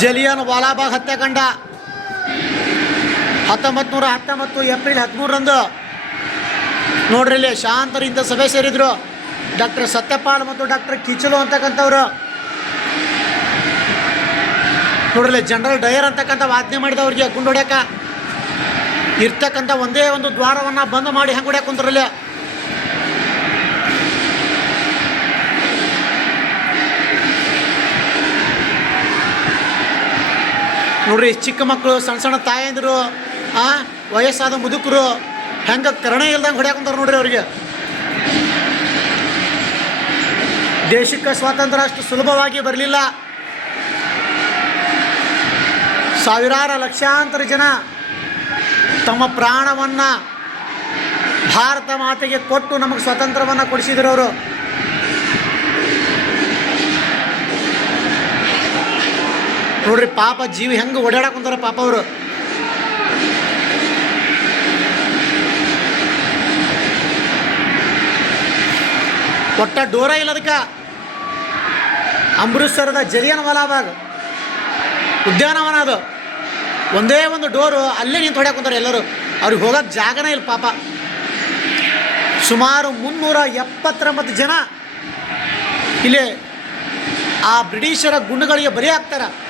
ಜಲಿಯನ್ ವಾಲಾಬಾಗ್ ಹತ್ಯಾಕಾಂಡ ಹತ್ತೊಂಬತ್ತು ನೂರ ಹತ್ತೊಂಬತ್ತು ಏಪ್ರಿಲ್ ಹದಿಮೂರರಂದು. ನೋಡ್ರಿ ಇಲ್ಲಿ ಶಾಂತರಿಂದ ಸಭೆ ಸೇರಿದ್ರು. ಡಾಕ್ಟರ್ ಸತ್ಯಪಾಲ್ ಮತ್ತು ಡಾಕ್ಟರ್ ಕಿಚಲು ಅಂತಕ್ಕಂಥವ್ರು. ನೋಡ್ರಿ ಜನರಲ್ ಡಯರ್ ಅಂತಕ್ಕಂಥ ವಾದ್ನೆ ಮಾಡಿದವ್ರಿಗೆ ಗುಂಡು ಹೊಡ್ಯಾಕ ಇರ್ತಕ್ಕಂಥ ಒಂದೇ ಒಂದು ದ್ವಾರವನ್ನು ಬಂದ್ ಮಾಡಿ ಹೆಂಗೆ ಹೊಡ್ಯಾಕ ಕುಂದ್ರಲ್ಲಿ ನೋಡ್ರಿ, ಚಿಕ್ಕ ಮಕ್ಕಳು, ಸಣ್ಣ ಸಣ್ಣ ತಾಯಂದಿರು, ಆ, ವಯಸ್ಸಾದ ಮುದುಕರು, ಹೆಂಗೆ ಕರಣೆ ಇಲ್ದಂಗೆ ಹೊಡ್ಯಾಕೊಂತಾರ ನೋಡ್ರಿ ಅವ್ರಿಗೆ. ದೇಶಕ್ಕೆ ಸ್ವಾತಂತ್ರ್ಯ ಅಷ್ಟು ಸುಲಭವಾಗಿ ಬರಲಿಲ್ಲ. ಸಾವಿರಾರು ಲಕ್ಷಾಂತರ ಜನ ತಮ್ಮ ಪ್ರಾಣವನ್ನು ಭಾರತ ಮಾತೆಗೆ ಕೊಟ್ಟು ನಮಗೆ ಸ್ವಾತಂತ್ರ್ಯವನ್ನು ಕೊಡಿಸಿದ್ರು ಅವರು. ನೋಡ್ರಿ ಪಾಪ ಜೀವಿ ಹೆಂಗೆ ಓಡಾಡಕ್ ಕುಂತಾರ ಪಾಪ ಅವರು. ಒಟ್ಟ ಡೋರ ಇಲ್ಲ ಅದಕ್ಕೆ ಅಮೃತ್ಸರದ ಜಲಿಯನ್ ವಾಲಾಬಾಗ್ ಉದ್ಯಾನವನ ಅದು. ಒಂದೇ ಒಂದು ಡೋರು ಅಲ್ಲೇ ನಿಂತು ಹೊಡ್ಯಾಕ ಕುಂತಾರೆ ಎಲ್ಲರೂ. ಅವ್ರಿಗೆ ಹೋಗೋಕೆ ಜಾಗನೇ ಇಲ್ಲ ಪಾಪ. ಸುಮಾರು ಮುನ್ನೂರ ಎಪ್ಪತ್ತೊಂಬತ್ತು ಜನ ಇಲ್ಲಿ ಆ ಬ್ರಿಟಿಷರ ಗುಂಡುಗಳಿಗೆ ಬಲಿ ಆಗ್ತಾರೆ